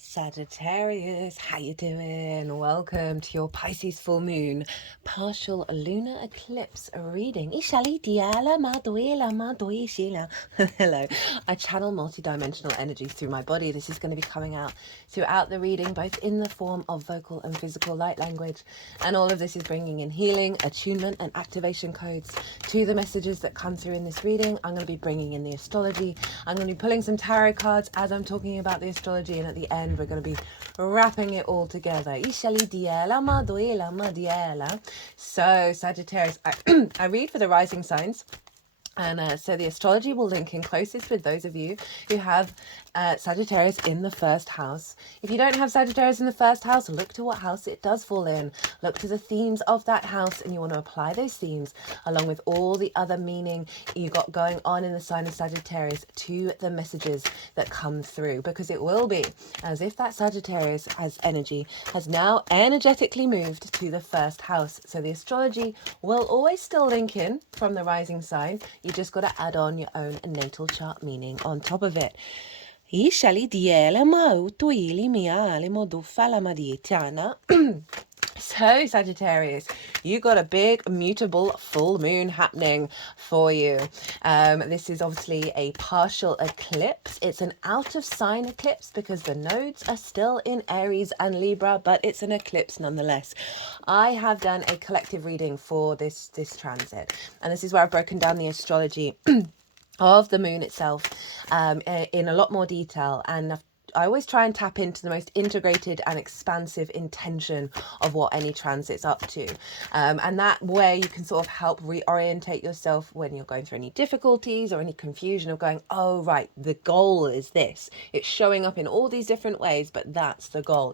Sagittarius, how you doing? Welcome to your Pisces full moon partial lunar eclipse reading. Hello. I channel multidimensional energies through my body. This is going to be coming out throughout the reading, both in the form of vocal and physical light language. And all of this is bringing in healing, attunement, and activation codes to the messages that come through in this reading. I'm going to be bringing in the astrology. I'm going to be pulling some tarot cards as I'm talking about the astrology, and at the end we're going to be wrapping it all together. So Sagittarius, I read for the rising signs. And so the astrology will link in closest with those of you who have Sagittarius in the first house. If you don't have Sagittarius in the first house, look to what house it does fall in. Look to the themes of that house, and you want to apply those themes along with all the other meaning you got going on in the sign of Sagittarius to the messages that come through, because it will be as if that Sagittarius has energy has now energetically moved to the first house. So the astrology will always still link in from the rising sign. You just got to add on your own natal chart meaning on top of it. So Sagittarius, you got a big mutable full moon happening for you. This is obviously a partial eclipse. It's an out of sign eclipse because the nodes are still in Aries and Libra, but it's an eclipse nonetheless. I have done a collective reading for this transit, and this is where I've broken down the astrology of the moon itself in a lot more detail, and I always try and tap into the most integrated and expansive intention of what any transit's up to. And that way you can sort of help reorientate yourself when you're going through any difficulties or any confusion of going, oh, right, the goal is this. It's showing up in all these different ways, but that's the goal.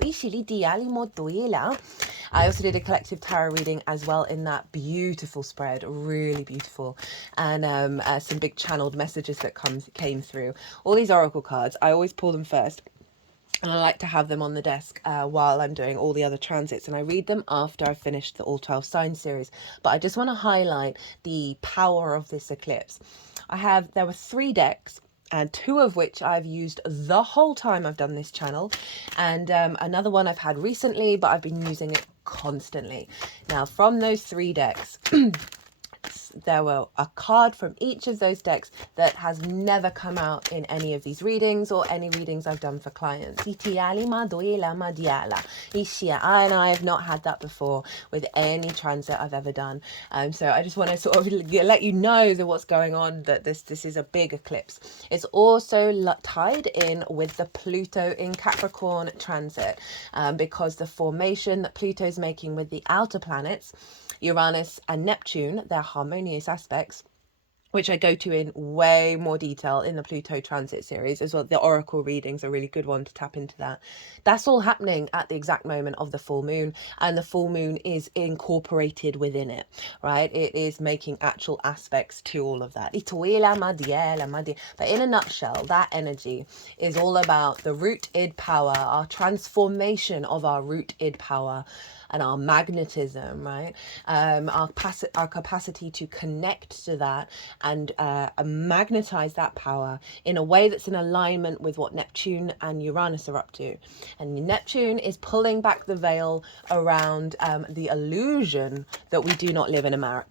I also did a collective tarot reading as well in that beautiful spread, really beautiful. And some big channeled messages that came through. All these oracle cards, I always pull them first. And I like to have them on the desk while I'm doing all the other transits. And I read them after I've finished the All 12 Signs series. But I just want to highlight the power of this eclipse. There were 3 decks, and 2 of which I've used the whole time I've done this channel. And another one I've had recently, but I've been using it constantly. Now, from those 3 decks... there were a card from each of those decks that has never come out in any of these readings or any readings I've done for clients. And I have not had that before with any transit I've ever done. So I just want to sort of let you know that what's going on, that this is a big eclipse. It's also tied in with the Pluto in Capricorn transit, because the formation that Pluto's making with the outer planets, Uranus and Neptune, their harmonious aspects, which I go to in way more detail in the Pluto transit series as well. The oracle readings are a really good one to tap into that. That's all happening at the exact moment of the full moon, and the full moon is incorporated within it, right? It is making actual aspects to all of that. But in a nutshell, that energy is all about the root id power, our transformation of our root id power, and our magnetism, right? Our capacity to connect to that and magnetize that power in a way that's in alignment with what Neptune and Uranus are up to. And Neptune is pulling back the veil around the illusion that we do not live in a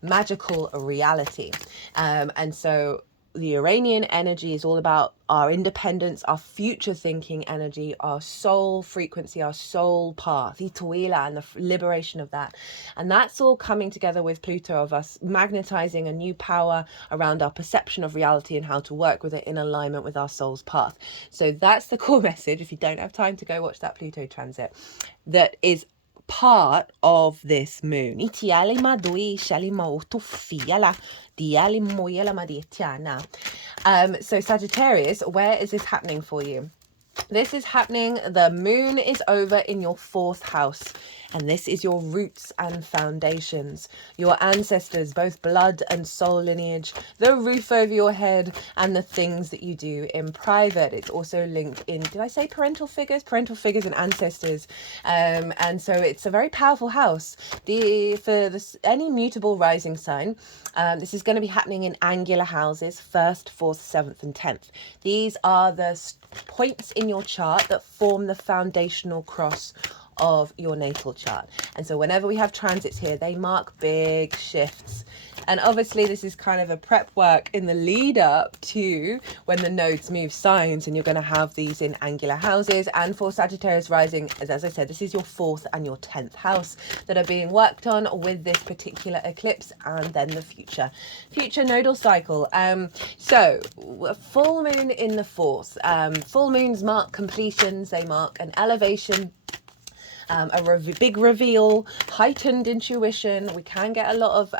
magical reality. And so the Uranian energy is all about our independence, our future thinking energy, our soul frequency, our soul path, Ituila, and the liberation of that. And that's all coming together with Pluto, of us magnetizing a new power around our perception of reality and how to work with it in alignment with our soul's path. So that's the core message. If you don't have time to go watch that Pluto transit, that is part of this moon. So Sagittarius, where is this happening for you? This is happening. The moon is over in your 4th house, and this is your roots and foundations, your ancestors, both blood and soul lineage, the roof over your head, and the things that you do in private. It's also linked in, did I say parental figures? Parental figures and ancestors. And so it's a very powerful house. Any mutable rising sign, this is going to be happening in angular houses, 1st, 4th, 7th, and 10th. These are the points in your chart that form the foundational cross of your natal chart. And so whenever we have transits here, they mark big shifts. And obviously this is kind of a prep work in the lead up to when the nodes move signs, and you're going to have these in angular houses. And for Sagittarius rising, as I said, this is your 4th and your 10th house that are being worked on with this particular eclipse, and then the future nodal cycle. So full moon in the 4th. Full moons mark completions, they mark an elevation, big reveal, heightened intuition. We can get a lot of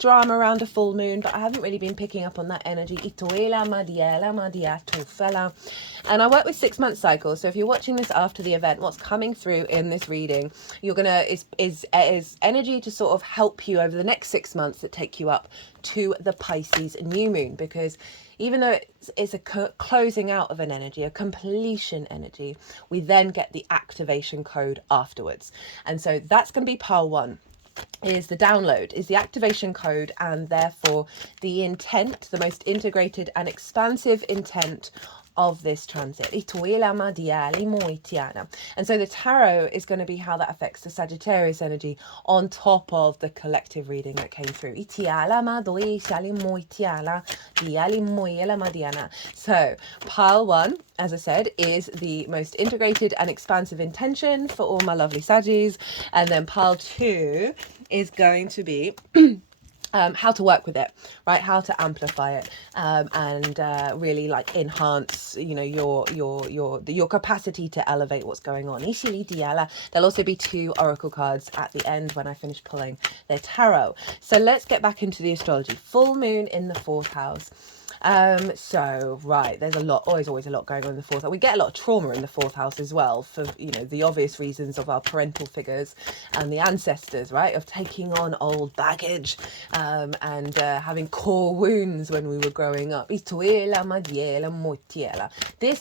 drama around a full moon, but I haven't really been picking up on that energy. And I work with 6-month cycles, so if you're watching this after the event, what's coming through in this reading, you're gonna is energy to sort of help you over the next 6 months that take you up to the Pisces new moon, because even though it's a closing out of an energy, a completion energy, we then get the activation code afterwards. And so that's going to be pile 1. Is the download, is the activation code, and therefore the intent, the most integrated and expansive intent of this transit. And so the tarot is going to be how that affects the Sagittarius energy on top of the collective reading that came through. So pile 1, as I said, is the most integrated and expansive intention for all my lovely Saggies, and then pile 2 is going to be how to work with it, right? How to amplify it, and really like enhance, you know, your capacity to elevate what's going on. There'll also be 2 oracle cards at the end when I finish pulling their tarot. So let's get back into the astrology. Full moon in the 4th house. So right, there's always a lot going on in the 4th. We get a lot of trauma in the 4th house as well, for, you know, the obvious reasons of our parental figures and the ancestors, right, of taking on old baggage, and having core wounds when we were growing up. This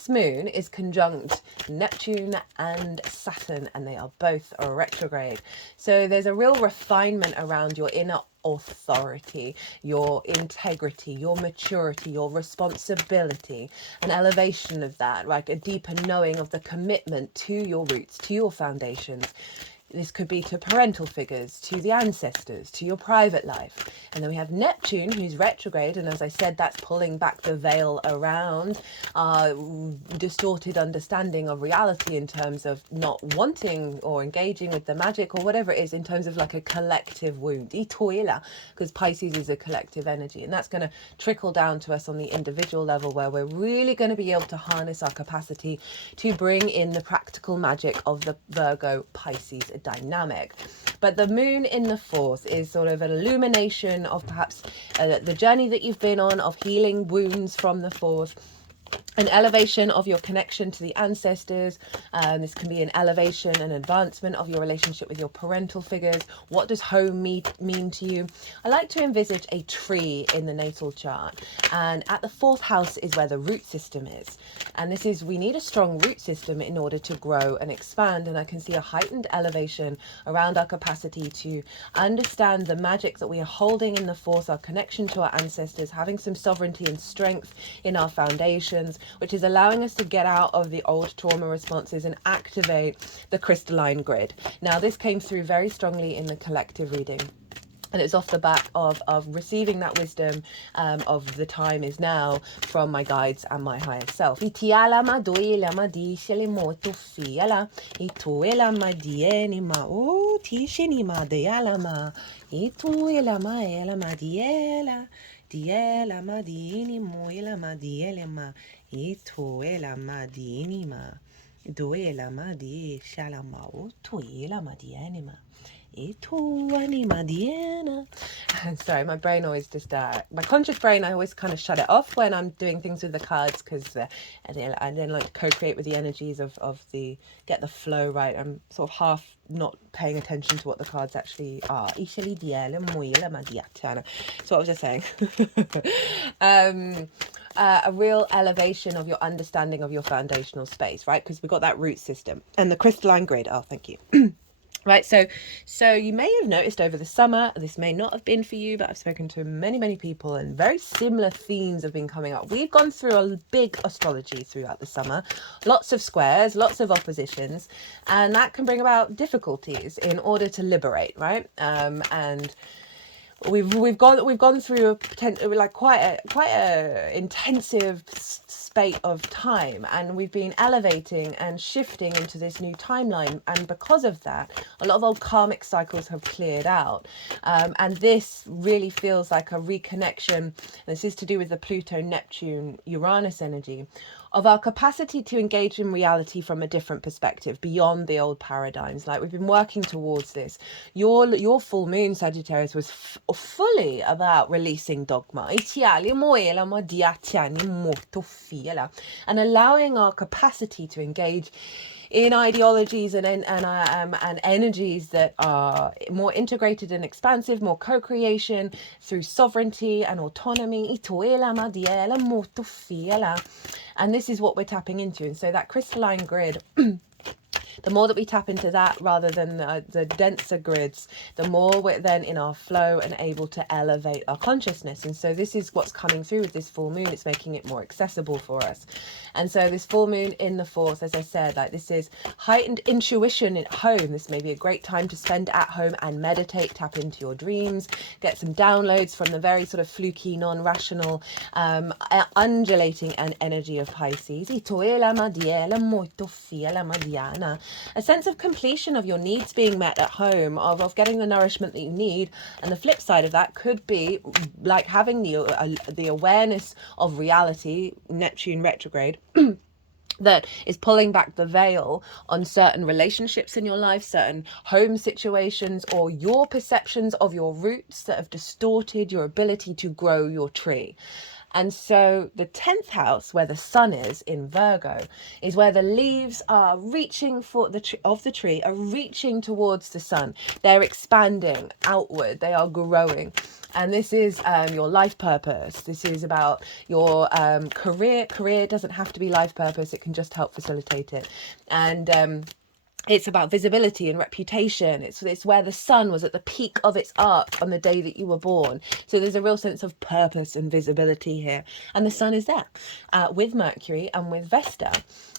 moon is conjunct Neptune and Saturn, and they are both retrograde. So there's a real refinement around your inner authority, your integrity, your maturity, your responsibility, an elevation of that, like a deeper knowing of the commitment to your roots, to your foundations. This could be to parental figures, to the ancestors, to your private life. And then we have Neptune, who's retrograde, and as I said, that's pulling back the veil around our distorted understanding of reality in terms of not wanting or engaging with the magic or whatever it is, in terms of like a collective wound. Because Pisces is a collective energy, and that's going to trickle down to us on the individual level, where we're really going to be able to harness our capacity to bring in the practical magic of the Virgo Pisces dynamic. But the moon in the 4th is sort of an illumination of perhaps the journey that you've been on, of healing wounds from the 4th, an elevation of your connection to the ancestors. This can be an elevation, an advancement of your relationship with your parental figures. What does home mean to you? I like to envisage a tree in the natal chart, and at the 4th house is where the root system is. And this is, we need a strong root system in order to grow and expand. And I can see a heightened elevation around our capacity to understand the magic that we are holding in the 4th, our connection to our ancestors, having some sovereignty and strength in our foundations, which is allowing us to get out of the old trauma responses and activate the crystalline grid. Now, this came through very strongly in the collective reading. And it's off the back of receiving that wisdom of the time is now from my guides and my higher self. Sorry, my brain always just my conscious brain, I always kind of shut it off when I'm doing things with the cards, because I then like co-create with the energies of the, get the flow right. I'm sort of half not paying attention to what the cards actually are. So what was I saying? A real elevation of your understanding of your foundational space, right? Because we've got that root system and the crystalline grid. Oh, thank you. Right, so you may have noticed over the summer, this may not have been for you, but I've spoken to many people, and very similar themes have been coming up. We've gone through a big astrology throughout the summer, lots of squares, lots of oppositions, and that can bring about difficulties in order to liberate, right? And we've gone through quite a intensive spate of time, and we've been elevating and shifting into this new timeline, and because of that a lot of old karmic cycles have cleared out, and this really feels like a reconnection. This is to do with the Pluto, Neptune, Uranus energy of our capacity to engage in reality from a different perspective, beyond the old paradigms. Like, we've been working towards this. Your full moon, Sagittarius, was fully about releasing dogma and allowing our capacity to engage in ideologies and energies that are more integrated and expansive, more co-creation through sovereignty and autonomy. And this is what we're tapping into. And so that crystalline grid, the more that we tap into that rather than the denser grids, the more we're then in our flow and able to elevate our consciousness. And so this is what's coming through with this full moon. It's making it more accessible for us. And so this full moon in the 4th, as I said, like, this is heightened intuition at home. This may be a great time to spend at home and meditate, tap into your dreams, get some downloads from the very sort of fluky, non-rational, undulating and energy of Pisces. A sense of completion of your needs being met at home, of getting the nourishment that you need. And the flip side of that could be like having the awareness of reality, Neptune retrograde, that is pulling back the veil on certain relationships in your life, certain home situations, or your perceptions of your roots that have distorted your ability to grow your tree. And so the 10th house, where the sun is in Virgo, is where the leaves are reaching for the tree are reaching towards the sun. They're expanding outward. They are growing. And this is your life purpose. This is about your career. Career doesn't have to be life purpose. It can just help facilitate it. And it's about visibility and reputation. It's where the sun was at the peak of its arc on the day that you were born. So there's a real sense of purpose and visibility here. And the sun is there with Mercury and with Vesta.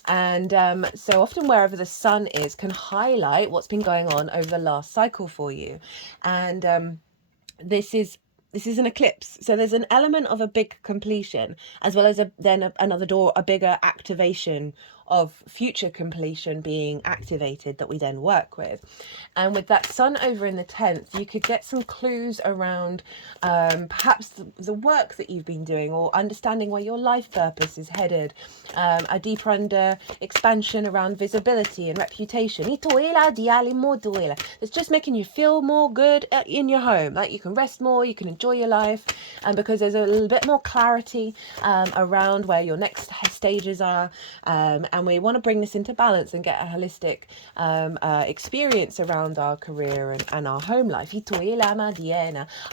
And so often wherever the sun is can highlight what's been going on over the last cycle for you. And this is an eclipse. So there's an element of a big completion, as well as another door, a bigger activation of future completion being activated that we then work with. And with that sun over in the 10th, you could get some clues around perhaps the work that you've been doing, or understanding where your life purpose is headed, a deeper expansion around visibility and reputation. It's just making you feel more good in your home, like you can rest more, you can enjoy your life, and because there's a little bit more clarity around where your next stages are, and we want to bring this into balance and get a holistic experience around our career and our home life. I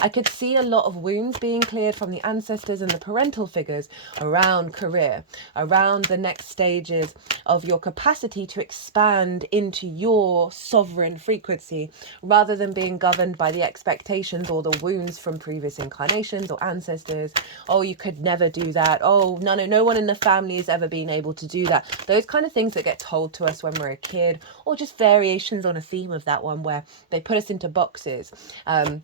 could see a lot of wounds being cleared from the ancestors and the parental figures around career, around the next stages of your capacity to expand into your sovereign frequency, rather than being governed by the expectations or the wounds from previous incarnations or ancestors. Oh, you could never do that. Oh, no one in the family has ever been able to do that. Those kind of things that get told to us when we're a kid, or just variations on a theme of that one where they put us into boxes. I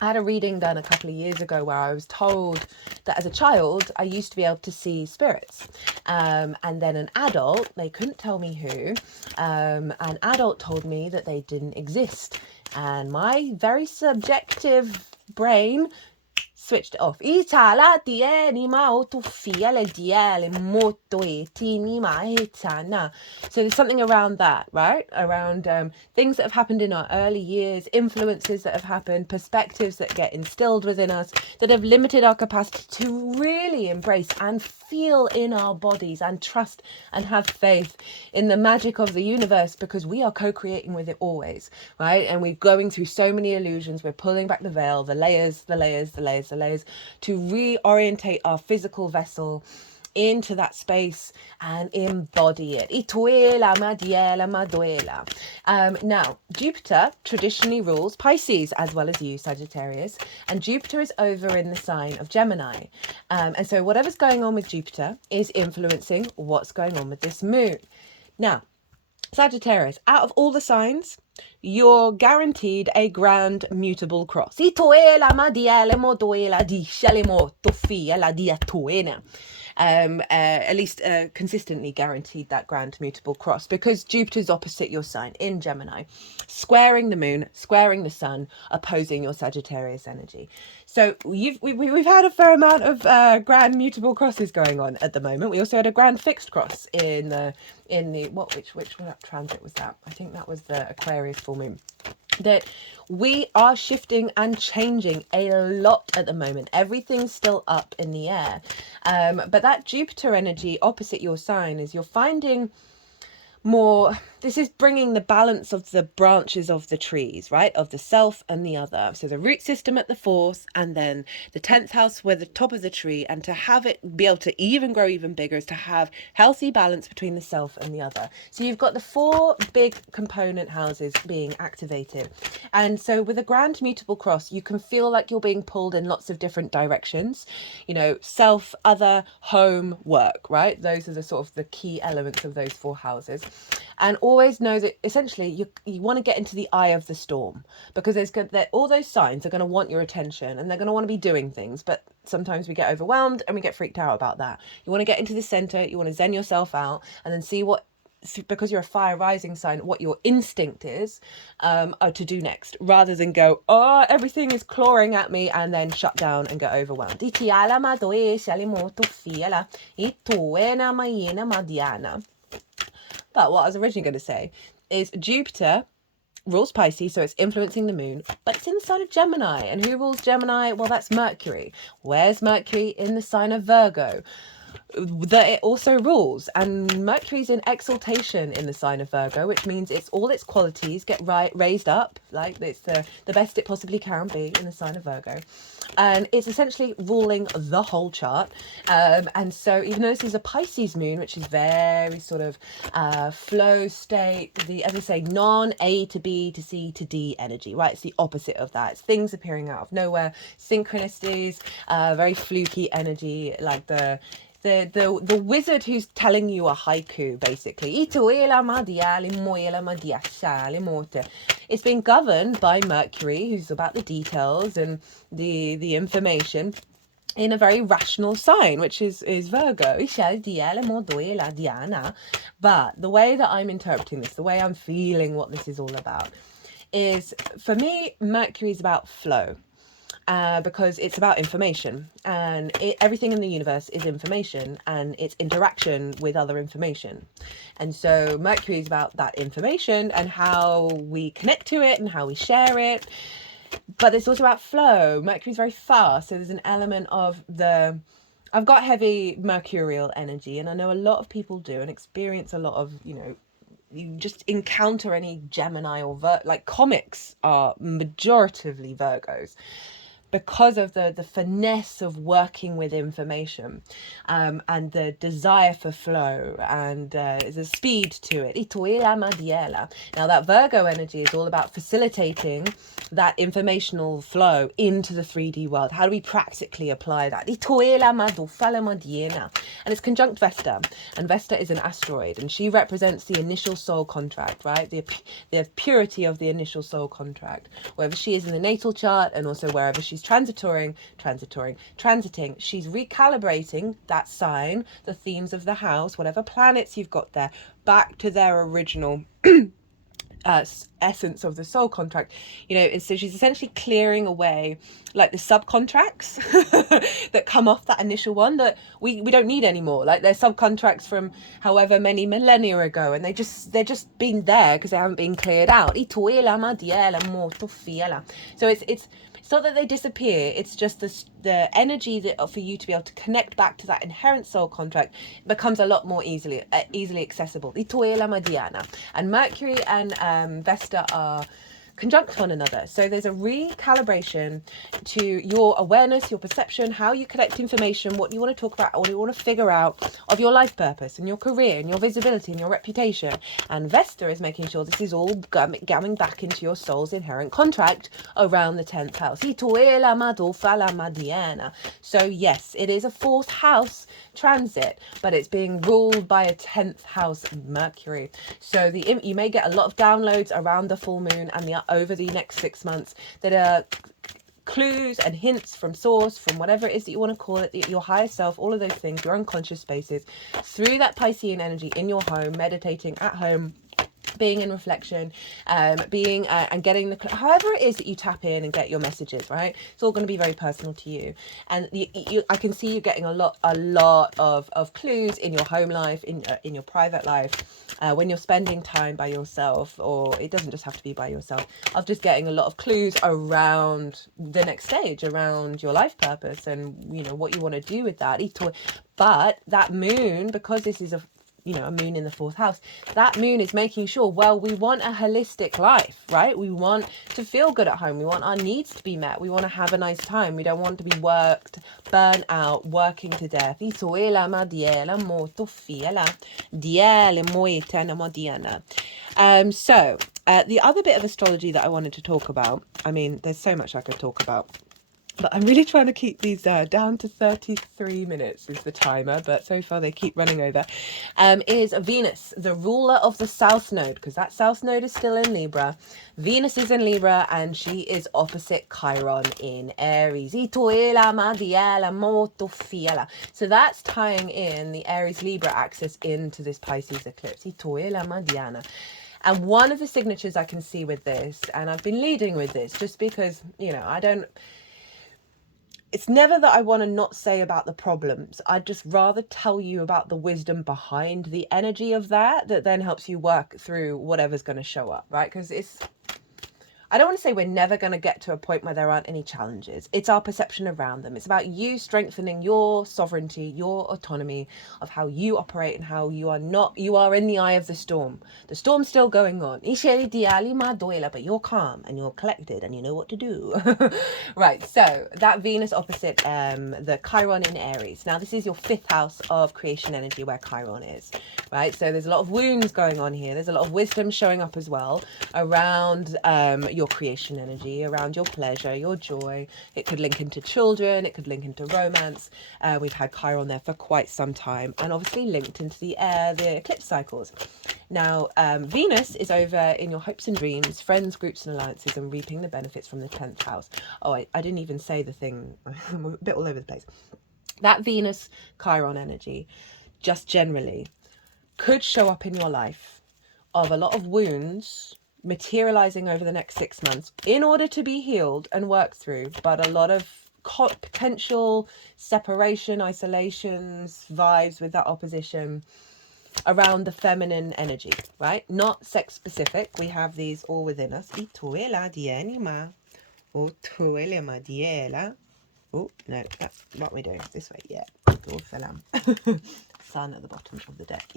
had a reading done a couple of years ago where I was told that as a child I used to be able to see spirits, and then an adult, they couldn't tell me who, an adult told me that they didn't exist, and my very subjective brain switched it off. Itala tieni ma otufia le diele moto e tini ma hitana. So there's something around that, right? Around things that have happened in our early years, influences that have happened, perspectives that get instilled within us that have limited our capacity to really embrace and feel in our bodies and trust and have faith in the magic of the universe, because we are co-creating with it always, right? And we're going through so many illusions. We're pulling back the veil, the layers to reorientate our physical vessel into that space and embody it. Now, Jupiter traditionally rules Pisces as well as you, Sagittarius, and Jupiter is over in the sign of Gemini. And so whatever's going on with Jupiter is influencing what's going on with this moon. Now, Sagittarius, out of all the signs, you're guaranteed a grand mutable cross. At least consistently guaranteed that grand mutable cross, because Jupiter's opposite your sign in Gemini, squaring the moon, squaring the sun, opposing your Sagittarius energy. So we've had a fair amount of grand mutable crosses going on at the moment. We also had a grand fixed cross in the which transit was that? I think that was the Aquarius full moon. That we are shifting and changing a lot at the moment. Everything's still up in the air. But that Jupiter energy opposite your sign is you're finding more, this is bringing the balance of the branches of the trees, right? Of the self and the other. So the root system at the 4th, and then the 10th house where the top of the tree, and to have it be able to even grow even bigger is to have healthy balance between the self and the other. So you've got the 4 big component houses being activated. And so with a grand mutable cross, you can feel like you're being pulled in lots of different directions, you know, self, other, home, work, right? Those are the sort of the key elements of those 4 houses. And always know that essentially you want to get into the eye of the storm, because all those signs are going to want your attention, and they're going to want to be doing things, but sometimes we get overwhelmed and we get freaked out about that. You want to get into the center, you want to zen yourself out, and then see what, because you're a fire rising sign, what your instinct is to do next, rather than go, oh, everything is clawing at me, and then shut down and get overwhelmed. But what I was originally going to say is Jupiter rules Pisces, so it's influencing the moon, but it's in the sign of Gemini. And who rules Gemini? Well, that's Mercury. Where's Mercury? In the sign of Virgo, that it also rules. And Mercury's in exaltation in the sign of Virgo, which means it's all its qualities get raised up, like it's the best it possibly can be in the sign of Virgo. And it's essentially ruling the whole chart. And so even though this is a Pisces moon, which is very sort of flow state, as I say, non-A to B to C to D energy, right? It's the opposite of that. It's things appearing out of nowhere, synchronicities, very fluky energy, like the wizard who's telling you a haiku, basically. It's being governed by Mercury, who's about the details and the information, in a very rational sign, which is Virgo. But the way that I'm interpreting this, the way I'm feeling what this is all about, is, for me, Mercury is about flow. Because it's about information, and everything in the universe is information, and it's interaction with other information. And so Mercury is about that information and how we connect to it and how we share it. But it's also about flow. Mercury's very fast, so there's an element of I've got heavy mercurial energy, and I know a lot of people do and experience a lot of, you just encounter any Gemini or like comics are majoritively Virgos, because of the finesse of working with information, and the desire for flow, and the speed to it. Now that Virgo energy is all about facilitating that informational flow into the 3D world. How do we practically apply that? And it's conjunct Vesta, and Vesta is an asteroid, and she represents the initial soul contract, right? The purity of the initial soul contract, wherever she is in the natal chart, and also wherever she's transiting, she's recalibrating that sign, the themes of the house, whatever planets you've got there, back to their original essence of the soul contract, you know. So she's essentially clearing away like the subcontracts that come off that initial one that we don't need anymore. Like they're subcontracts from however many millennia ago, and they're just been there because they haven't been cleared out. So it's not that they disappear, it's just the energy that for you to be able to connect back to that inherent soul contract becomes a lot more easily accessible. And Mercury and Vesta are conjunct one another. So there's a recalibration to your awareness, your perception, how you collect information, what you want to talk about, what you want to figure out of your life purpose and your career and your visibility and your reputation. And Vesta is making sure this is all coming back into your soul's inherent contract around the 10th house. So yes, it is a 4th house transit, but it's being ruled by a 10th house Mercury. So you may get a lot of downloads around the full moon and over the next 6 months that are clues and hints from source, from whatever it is that you want to call it, your higher self, all of those things, your unconscious spaces, through that Piscean energy in your home, meditating at home, being in reflection, being and getting the, however it is that you tap in and get your messages, right? It's all going to be very personal to you. And I can see you getting a lot of clues in your home life, in your private life, when you're spending time by yourself, or it doesn't just have to be by yourself, of just getting a lot of clues around the next stage, around your life purpose and, you know, what you want to do with that. But that moon, because this is a moon in the 4th house, that moon is making sure, well, we want a holistic life, right? We want to feel good at home. We want our needs to be met. We want to have a nice time. We don't want to be burnt out, working to death. So the other bit of astrology that I wanted to talk about, I mean, there's so much I could talk about, but I'm really trying to keep these down to 33 minutes is the timer, but so far they keep running over, is Venus, the ruler of the South Node, because that South Node is still in Libra. Venus is in Libra, and she is opposite Chiron in Aries. So that's tying in the Aries-Libra axis into this Pisces eclipse. And one of the signatures I can see with this, and I've been leading with this just because, you know, it's never that I want to not say about the problems. I'd just rather tell you about the wisdom behind the energy of that then helps you work through whatever's going to show up, right? Because I don't want to say we're never going to get to a point where there aren't any challenges. It's our perception around them. It's about you strengthening your sovereignty, your autonomy of how you operate and how you are in the eye of the storm. The storm's still going on. But you're calm and you're collected and you know what to do. Right, so that Venus opposite the Chiron in Aries. Now, this is your 5th house of creation energy where Chiron is, right? So there's a lot of wounds going on here. There's a lot of wisdom showing up as well around your creation energy, around your pleasure, your joy. It could link into children, it could link into romance. We've had Chiron there for quite some time, and obviously linked into the eclipse cycles. Now, Venus is over in your hopes and dreams, friends, groups and alliances, and reaping the benefits from the 10th house. Oh, I didn't even say the thing. I'm a bit all over the place. That Venus Chiron energy, just generally, could show up in your life of a lot of wounds materializing over the next 6 months in order to be healed and worked through, but a lot of potential separation, isolations, vibes with that opposition around the feminine energy, right? Not sex specific. We have these all within us. Oh, no, that's what we're doing. This way, yeah. Sun at the bottom of the deck.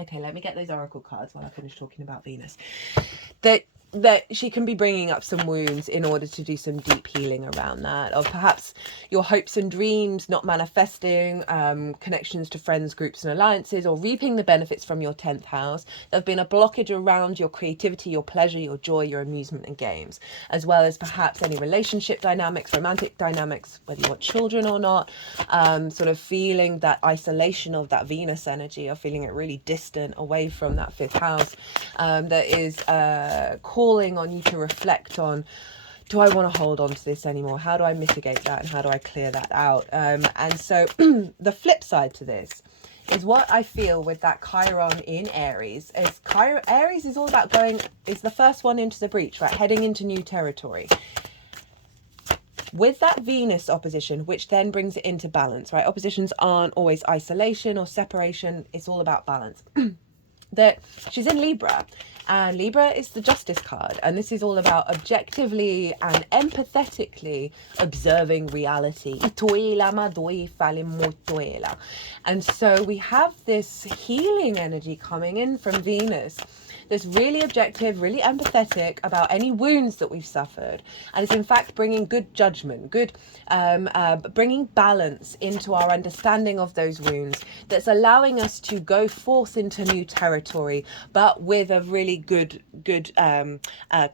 Okay, let me get those oracle cards while I finish talking about Venus. That she can be bringing up some wounds in order to do some deep healing around that, or perhaps your hopes and dreams not manifesting, connections to friends, groups and alliances, or reaping the benefits from your 10th house. There's been a blockage around your creativity, your pleasure, your joy, your amusement and games, as well as perhaps any relationship dynamics, romantic dynamics, whether you want children or not, sort of feeling that isolation of that Venus energy, or feeling it really distant away from that 5th house, that is calling on you to reflect on do I want to hold on to this anymore? How do I mitigate that, and how do I clear that out? And so the flip side to this is what I feel with that Chiron in Aries. Aries is all about it's the first one into the breach, right? Heading into new territory. With that Venus opposition, which then brings it into balance, right? Oppositions aren't always isolation or separation. It's all about balance. That she's in Libra, and Libra is the Justice card, and this is all about objectively and empathetically observing reality. And so we have this healing energy coming in from Venus that's really objective, really empathetic about any wounds that we've suffered, and it's in fact bringing good judgment, bringing balance into our understanding of those wounds, that's allowing us to go forth into new territory, but with a really good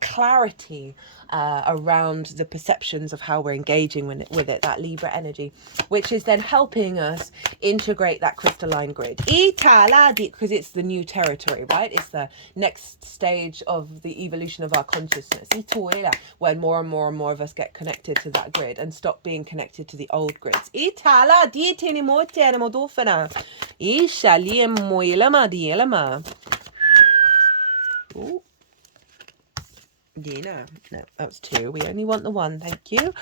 clarity around the perceptions of how we're engaging with it, that Libra energy, which is then helping us integrate that crystalline grid. Because it's the new territory, right? It's the next stage of the evolution of our consciousness. When more and more and more of us get connected to that grid and stop being connected to the old grids. Ooh. Dina. No, that was 2. We only want the 1. Thank you.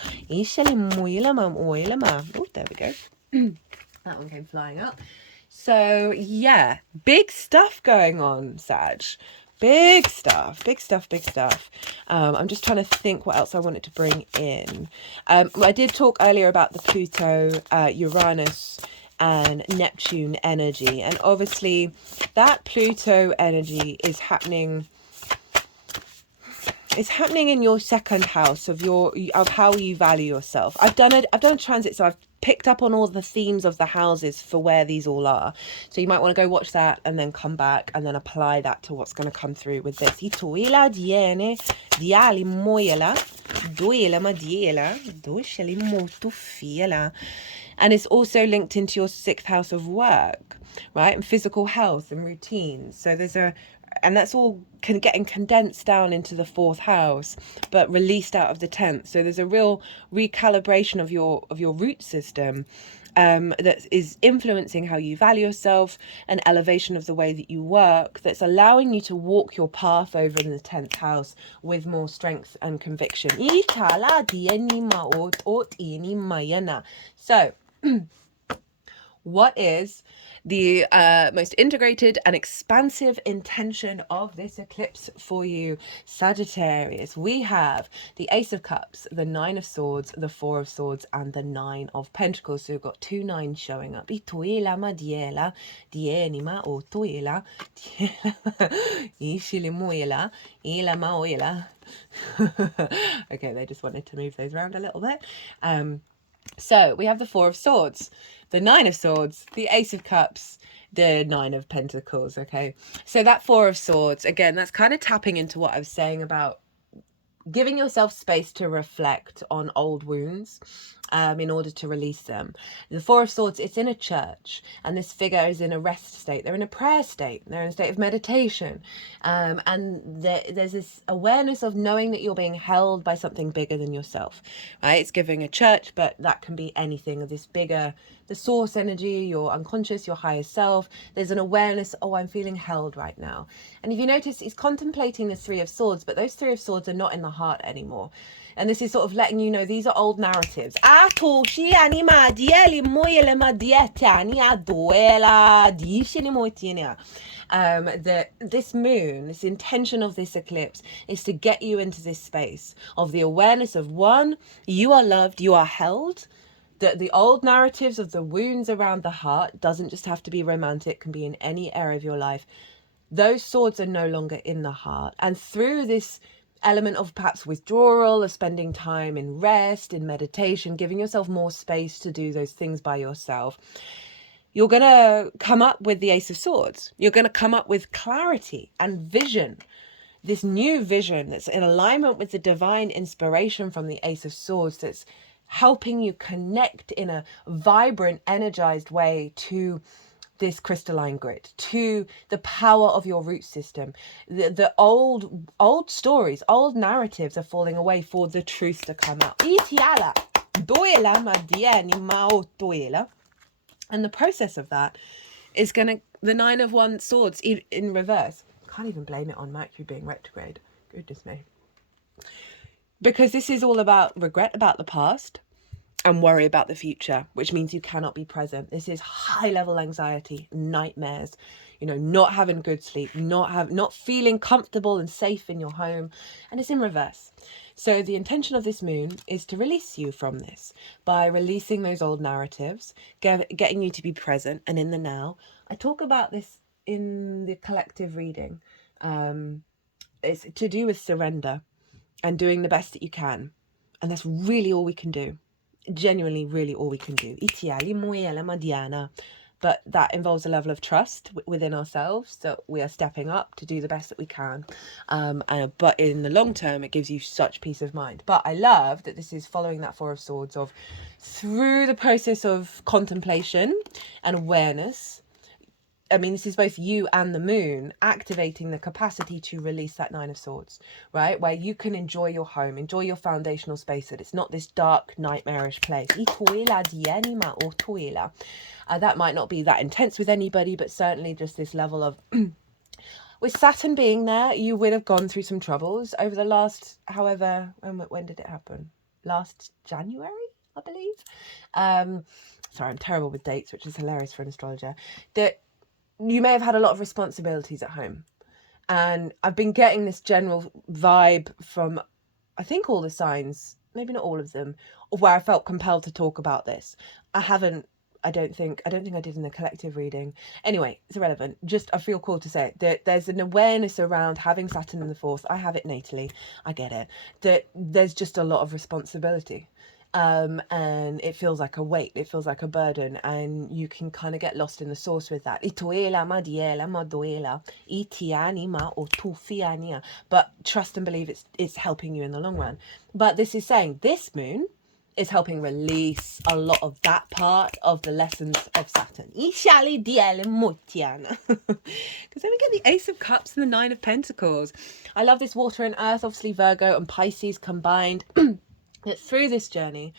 Oh, there we go. That one came flying up. So, yeah. Big stuff going on, Sag. Big stuff. I'm just trying to think what else I wanted to bring in. I did talk earlier about the Pluto, Uranus, and Neptune energy. And obviously, that Pluto energy is happening... It's happening in your second house of how you value yourself. I've done a transit, so I've picked up on all the themes of the houses for where these all are. So you might want to go watch that and then come back and then apply that to what's going to come through with this. And it's also linked into your 6th house of work, right? And physical health and routines. So and that's all getting condensed down into the 4th house, but released out of the 10th. So there's a real recalibration of your root system that is influencing how you value yourself, an elevation of the way that you work, that's allowing you to walk your path over in the 10th house with more strength and conviction. So what is the most integrated and expansive intention of this eclipse for you, Sagittarius? We have the Ace of Cups, the 9 of Swords, the 4 of Swords, and the 9 of Pentacles. So we've got 2 9s showing up. Okay, they just wanted to move those around a little bit. So we have the 4 of Swords, the 9 of Swords, the Ace of Cups, the 9 of Pentacles, okay? So that 4 of Swords, again, that's kind of tapping into what I was saying about giving yourself space to reflect on old wounds in order to release them. The 4 of Swords, it's in a church, and this figure is in a rest state. They're in a prayer state. They're in a state of meditation. And there's this awareness of knowing that you're being held by something bigger than yourself, right? It's giving a church, but that can be anything of this bigger, the source energy, your unconscious, your higher self. There's an awareness, oh, I'm feeling held right now. And if you notice, he's contemplating the 3 of Swords, but those 3 of Swords are not in the heart anymore. And this is sort of letting you know these are old narratives. This moon, this intention of this eclipse is to get you into this space of the awareness of, 1, you are loved, you are held. That the old narratives of the wounds around the heart doesn't just have to be romantic, can be in any area of your life. Those swords are no longer in the heart. And through this element of perhaps withdrawal, of spending time in rest, in meditation, giving yourself more space to do those things by yourself, you're going to come up with the Ace of Swords. You're going to come up with clarity and vision. This new vision that's in alignment with the divine inspiration from the Ace of Swords, that's helping you connect in a vibrant, energized way to this crystalline grid, to the power of your root system. The old stories, old narratives are falling away for the truth to come out. And the process of that is going to, the Nine of Swords in reverse. Can't even blame it on Mercury being retrograde. Goodness me. Because this is all about regret about the past and worry about the future, which means you cannot be present. This is high level anxiety, nightmares, you know, not having good sleep, not feeling comfortable and safe in your home, and it's in reverse. So the intention of this moon is to release you from this by releasing those old narratives, getting you to be present and in the now. I talk about this in the collective reading. It's to do with surrender and doing the best that you can, and that's really all we can do. Genuinely really all we can do. But that involves a level of trust within ourselves, that we are stepping up to do the best that we can. But in the long term, it gives you such peace of mind. But I love that this is following that Four of Swords of, through the process of contemplation and awareness. I mean, this is both you and the moon activating the capacity to release that Nine of Swords, right? Where you can enjoy your home, enjoy your foundational space, that it's not this dark, nightmarish place. That might not be that intense with anybody, but certainly just this level of... With Saturn being there, you would have gone through some troubles over the last, however, when did it happen? Last January, I believe. Sorry, I'm terrible with dates, which is hilarious for an astrologer. That you may have had a lot of responsibilities at home. And I've been getting this general vibe from, I think, all the signs, maybe not all of them, of where I felt compelled to talk about this. I don't think I did in the collective reading. Anyway, it's irrelevant. Just, I feel called to say it, that there's an awareness around having Saturn in the fourth. I have it natally. I get it. That there's just a lot of responsibility. And it feels like a weight, it feels like a burden, and you can kind of get lost in the source with that. But trust and believe it's helping you in the long run. But this is saying this moon is helping release a lot of that part of the lessons of Saturn. Because then we get the Ace of Cups and the Nine of Pentacles. I love this water and earth, obviously Virgo and Pisces combined. That through this journey,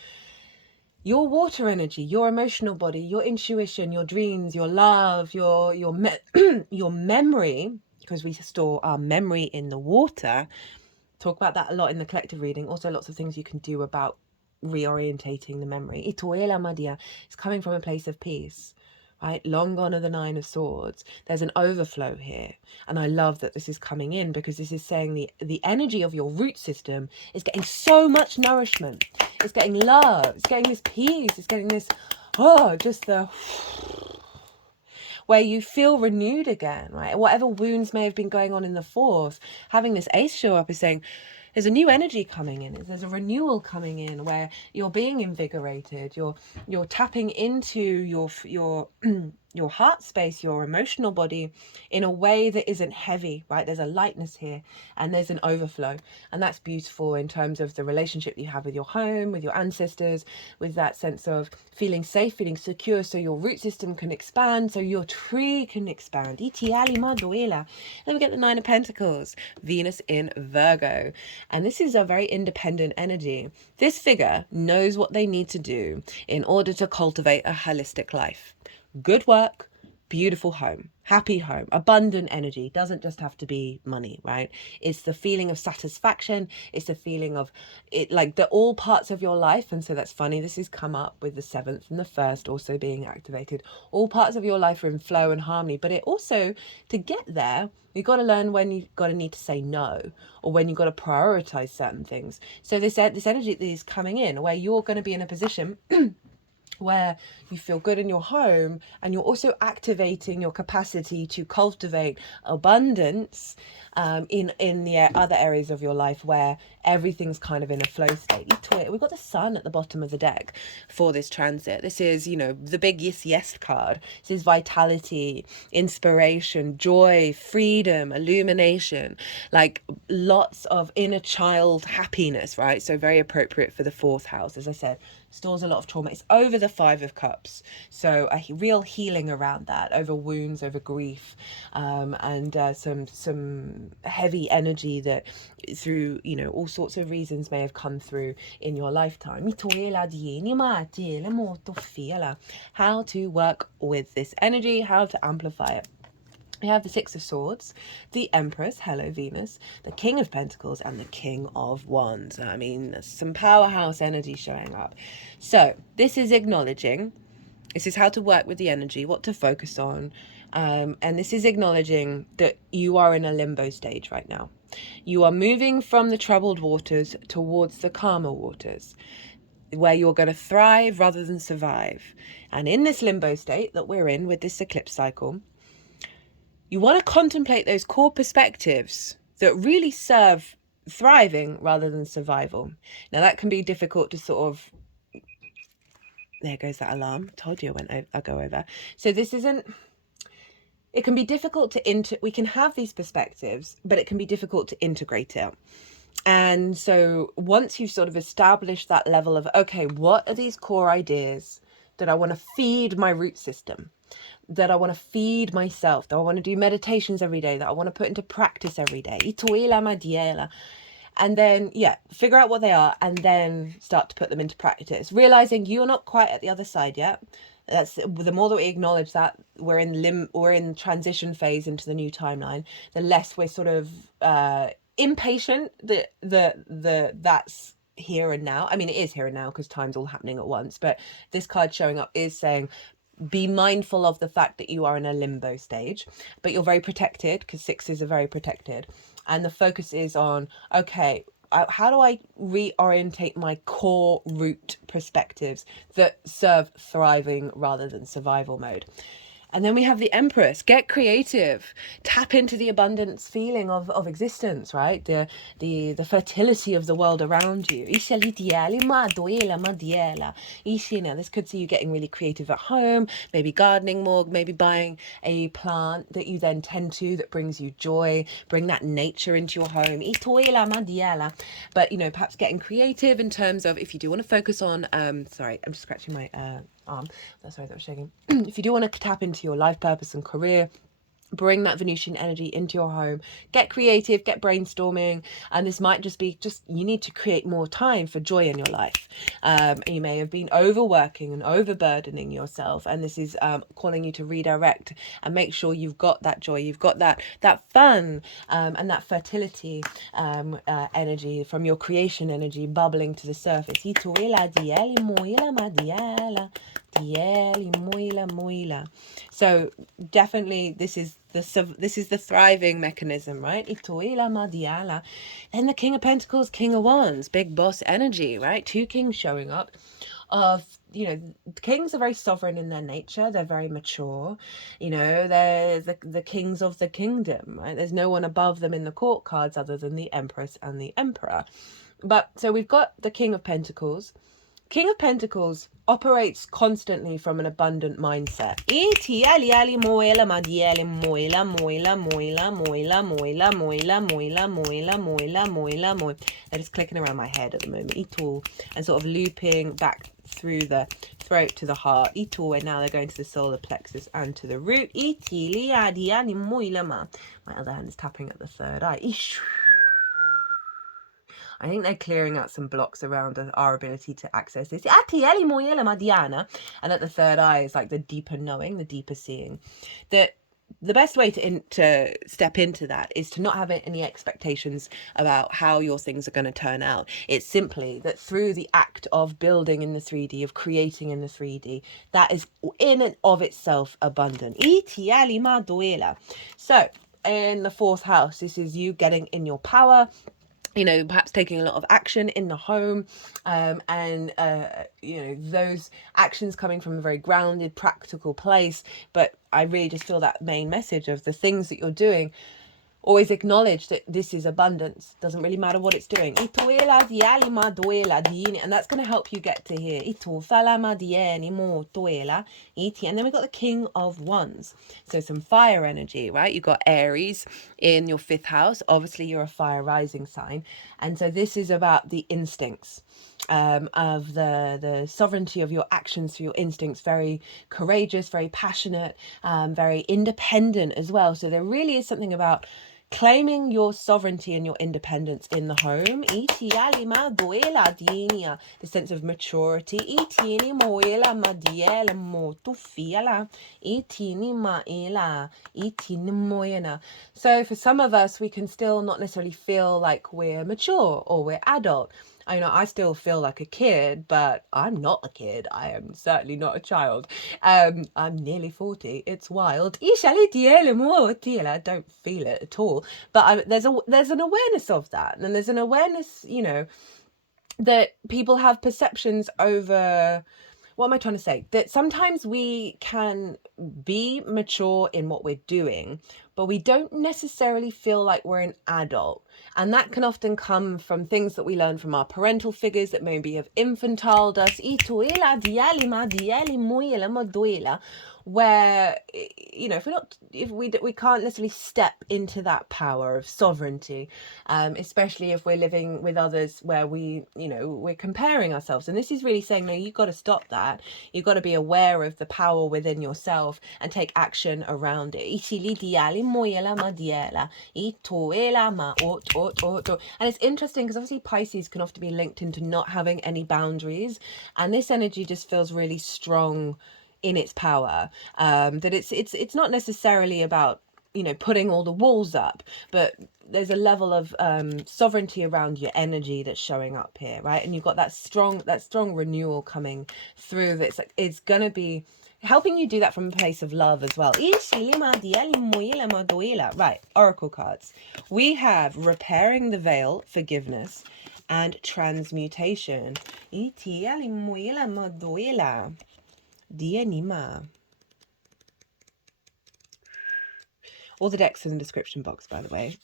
your water energy, your emotional body, your intuition, your dreams, your love, your memory, because we store our memory in the water. Talk about that a lot in the collective reading. Also, lots of things you can do about reorientating the memory. It's coming from a place of peace. Right, long gone are the Nine of Swords. There's an overflow here, and I love that this is coming in, because this is saying the energy of your root system is getting so much nourishment. It's getting love. It's getting this peace. It's getting this, just the where you feel renewed again. Right, whatever wounds may have been going on in the fourth, having this Ace show up is saying, there's a new energy coming in. There's a renewal coming in where you're being invigorated. You're tapping into your heart space, your emotional body in a way that isn't heavy, right? There's a lightness here and there's an overflow. And that's beautiful in terms of the relationship you have with your home, with your ancestors, with that sense of feeling safe, feeling secure, so your root system can expand, so your tree can expand. Then we get the Nine of Pentacles, Venus in Virgo. And this is a very independent energy. This figure knows what they need to do in order to cultivate a holistic life. Good work, beautiful home, happy home, abundant energy. Doesn't just have to be money, right? It's the feeling of satisfaction. It's the feeling of it, like the all parts of your life. And so that's funny. This has come up with the 7th and the 1st also being activated. All parts of your life are in flow and harmony. But it also, to get there, you've got to learn when you've got to need to say no, or when you've got to prioritize certain things. So this energy that is coming in, where you're going to be in a position where you feel good in your home, and you're also activating your capacity to cultivate abundance in the other areas of your life where everything's kind of in a flow state. We've got the sun at the bottom of the deck for this transit. This is, you know, the big yes card. This is vitality, inspiration, joy, freedom, illumination, like lots of inner child happiness, right? So very appropriate for the 4th house. As I said, stores a lot of trauma. It's over the 5 of Cups, so a real healing around that, over wounds, over grief, and some heavy energy that through, you know, all sorts of reasons may have come through in your lifetime. How to work with this energy, how to amplify it. We have the 6 of Swords, the Empress, hello Venus, the King of Pentacles, and the King of Wands. I mean, some powerhouse energy showing up. So this is acknowledging, this is how to work with the energy, what to focus on. And this is acknowledging that you are in a limbo stage right now. You are moving from the troubled waters towards the calmer waters, where you're going to thrive rather than survive. And in this limbo state that we're in with this eclipse cycle, you want to contemplate those core perspectives that really serve thriving rather than survival. Now, that can be difficult to sort of... There goes that alarm. Told you I'll go over. So this isn't... It can be difficult to... We can have these perspectives, but it can be difficult to integrate it. And so once you've sort of established that level of, okay, what are these core ideas that I want to feed my root system, that I want to feed myself, that I want to do meditations every day, that I want to put into practice every day. And then, yeah, figure out what they are and then start to put them into practice. Realizing you're not quite at the other side yet. That's the more that we acknowledge that we're in transition phase into the new timeline, the less we're sort of impatient that's here and now. I mean, it is here and now because time's all happening at once, but this card showing up is saying, be mindful of the fact that you are in a limbo stage, but you're very protected because 6s are very protected. And the focus is on, okay, how do I reorientate my core root perspectives that serve thriving rather than survival mode? And then we have the Empress. Get creative. Tap into the abundance feeling of existence, right? The fertility of the world around you. This could see you getting really creative at home, maybe gardening more, maybe buying a plant that you then tend to that brings you joy. Bring that nature into your home. But, you know, perhaps getting creative in terms of, if you do want to focus on, sorry, I'm just scratching my arm. That's right, that was shaking. If you do want to tap into your life purpose and career, bring that Venusian energy into your home. Get creative, get brainstorming, and this might just be you need to create more time for joy in your life. You may have been overworking and overburdening yourself, and this is calling you to redirect and make sure you've got that joy, you've got that fun and that fertility energy from your creation energy bubbling to the surface. So definitely this is the thriving mechanism, right? Then the King of Pentacles, King of Wands, big boss energy, right? 2 kings showing up. Of, you know, kings are very sovereign in their nature. They're very mature. You know, they're the kings of the kingdom, right? There's no one above them in the court cards other than the Empress and the Emperor. But so we've got the King of Pentacles. King of Pentacles operates constantly from an abundant mindset. That is clicking around my head at the moment. And sort of looping back through the throat to the heart. And now they're going to the solar plexus and to the root. My other hand is tapping at the third eye. I think they're clearing out some blocks around our ability to access this. And at the third eye is like the deeper knowing, the deeper seeing. The best way to step into that is to not have any expectations about how your things are going to turn out. It's simply that through the act of building in the 3D, of creating in the 3D, that is in and of itself abundant. So in the 4th house, this is you getting in your power, you know, perhaps taking a lot of action in the home, and you know, those actions coming from a very grounded, practical place. But I really just feel that main message of the things that you're doing Always acknowledge that this is abundance. Doesn't really matter what it's doing. And that's going to help you get to here. And then we've got the King of Wands. So some fire energy, right? You've got Aries in your 5th house. Obviously, you're a fire rising sign. And so this is about the instincts. Of the sovereignty of your actions, through your instincts, very courageous, very passionate, very independent as well. So there really is something about claiming your sovereignty and your independence in the home. The sense of maturity. So for some of us, we can still not necessarily feel like we're mature or we're adult. I still feel like a kid, but I'm not a kid. I am certainly not a child. I'm nearly 40. It's wild. I don't feel it at all. But there's an awareness of that. And there's an awareness, that people have perceptions over... What am I trying to say? That sometimes we can be mature in what we're doing, but we don't necessarily feel like we're an adult. And that can often come from things that we learn from our parental figures that maybe have infantiled us. Where, if we can't necessarily step into that power of sovereignty, especially if we're living with others where we're comparing ourselves. And this is really saying, no, you've got to stop that. You've got to be aware of the power within yourself and take action around it. And it's interesting because obviously Pisces can often be linked into not having any boundaries, and this energy just feels really strong in its power, that it's not necessarily about putting all the walls up, but there's a level of sovereignty around your energy that's showing up here, right? And you've got that strong renewal coming through. That's like, it's gonna be helping you do that from a place of love as well. Right, oracle cards. We have repairing the veil, forgiveness, and transmutation. All the decks in the description box, by the way.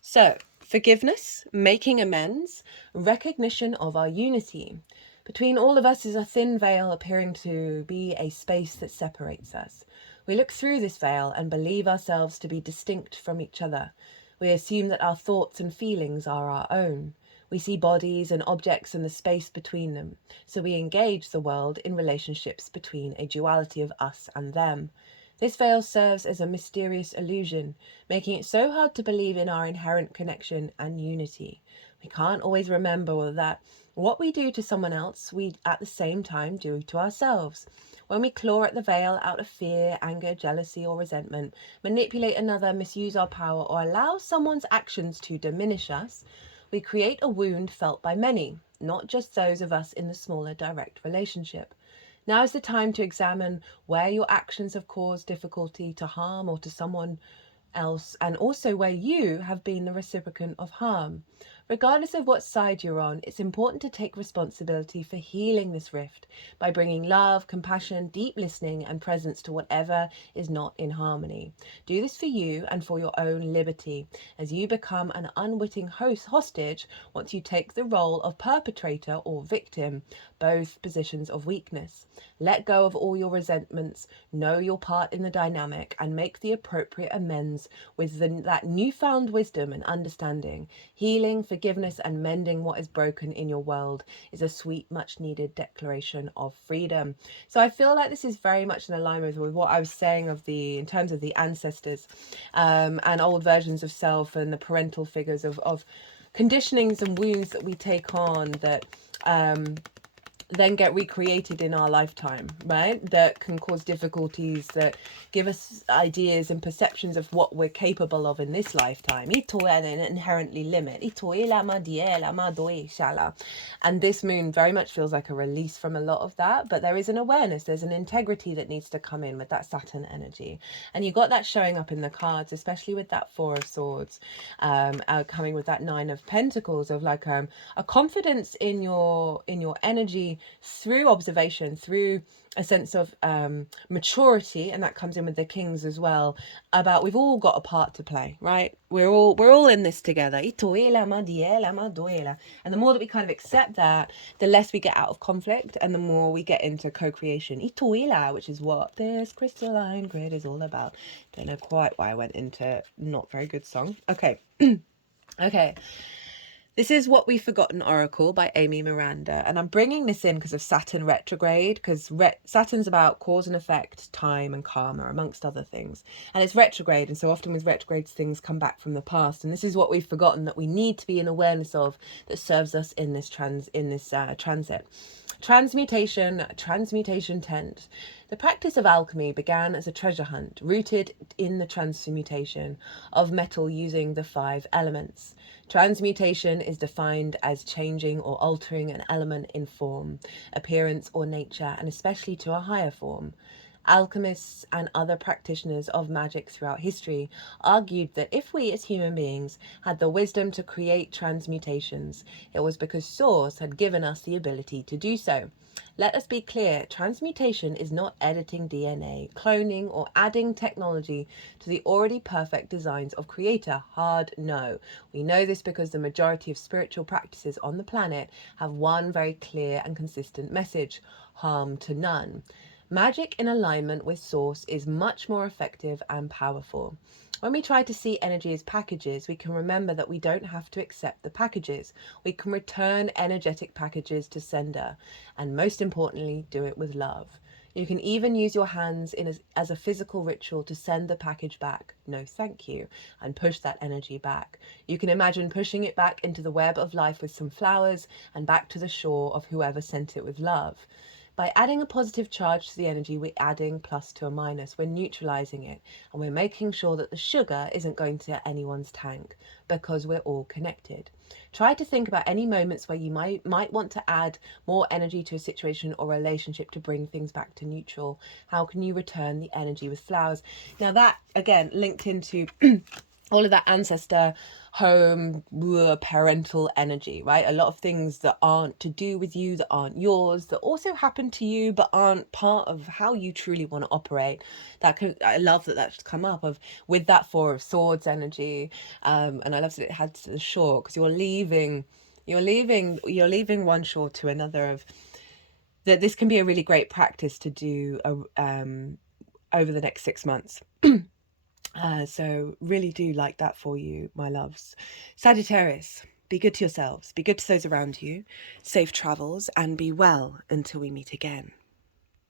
So, forgiveness, making amends, recognition of our unity. Between all of us is a thin veil appearing to be a space that separates us. We look through this veil and believe ourselves to be distinct from each other. We assume that our thoughts and feelings are our own. We see bodies and objects and the space between them, so we engage the world in relationships between a duality of us and them. This veil serves as a mysterious illusion, making it so hard to believe in our inherent connection and unity. We can't always remember that what we do to someone else, we at the same time do to ourselves. When we claw at the veil out of fear, anger, jealousy, or resentment, manipulate another, misuse our power, or allow someone's actions to diminish us, we create a wound felt by many, not just those of us in the smaller direct relationship. Now is the time to examine where your actions have caused difficulty to harm or to someone else, and also where you have been the recipient of harm. Regardless of what side you're on, it's important to take responsibility for healing this rift by bringing love, compassion, deep listening, and presence to whatever is not in harmony. Do this for you and for your own liberty, as you become an unwitting hostage once you take the role of perpetrator or victim, both positions of weakness. Let go of all your resentments, know your part in the dynamic, and make the appropriate amends with that newfound wisdom and understanding. Healing, forgiveness, and mending what is broken in your world is a sweet, much needed declaration of freedom. So I feel like this is very much in alignment with what I was saying in terms of the ancestors, and old versions of self and the parental figures of conditionings and wounds that we take on that then get recreated in our lifetime, right? That can cause difficulties, that give us ideas and perceptions of what we're capable of in this lifetime. Inherently limit. And this moon very much feels like a release from a lot of that, but there is an awareness, there's an integrity that needs to come in with that Saturn energy. And you got that showing up in the cards, especially with that Four of Swords, coming with that Nine of Pentacles, of like a confidence in your energy, through observation, through a sense of maturity, and that comes in with the kings as well, about we've all got a part to play, right? We're all in this together. And the more that we kind of accept that, the less we get out of conflict, and the more we get into co-creation, which is what this crystalline grid is all about. Don't know quite why I went into not very good song. Okay. Okay. This is What We've Forgotten Oracle by Amy Miranda. And I'm bringing this in because of Saturn retrograde, because Saturn's about cause and effect, time and karma, amongst other things. And it's retrograde. And so often with retrogrades, things come back from the past. And this is what we've forgotten that we need to be in awareness of, that serves us in this transit. Transmutation tent. The practice of alchemy began as a treasure hunt, rooted in the transmutation of metal using the 5 elements. Transmutation is defined as changing or altering an element in form, appearance, or nature, and especially to a higher form. Alchemists and other practitioners of magic throughout history argued that if we as human beings had the wisdom to create transmutations, it was because Source had given us the ability to do so. Let us be clear, transmutation is not editing DNA, cloning, or adding technology to the already perfect designs of Creator. Hard no. We know this because the majority of spiritual practices on the planet have one very clear and consistent message: harm to none. Magic in alignment with Source is much more effective and powerful. When we try to see energy as packages, we can remember that we don't have to accept the packages. We can return energetic packages to sender, and most importantly, do it with love. You can even use your hands as a physical ritual to send the package back, no thank you, and push that energy back. You can imagine pushing it back into the web of life with some flowers and back to the shore of whoever sent it with love. By adding a positive charge to the energy, we're adding plus to a minus. We're neutralizing it, and we're making sure that the sugar isn't going to anyone's tank, because we're all connected. Try to think about any moments where you might want to add more energy to a situation or relationship to bring things back to neutral. How can you return the energy with flowers? Now that, again, linked into all of that ancestor, home, parental energy, right? A lot of things that aren't to do with you, that aren't yours, that also happen to you, but aren't part of how you truly want to operate. I love that that's come up with that 4 of Swords energy. And I love that it had to the shore, because you're leaving one shore to another. Of that, this can be a really great practice to do over the next 6 months. So really do like that for you, my loves. Sagittarius, be good to yourselves, be good to those around you, safe travels, and be well until we meet again.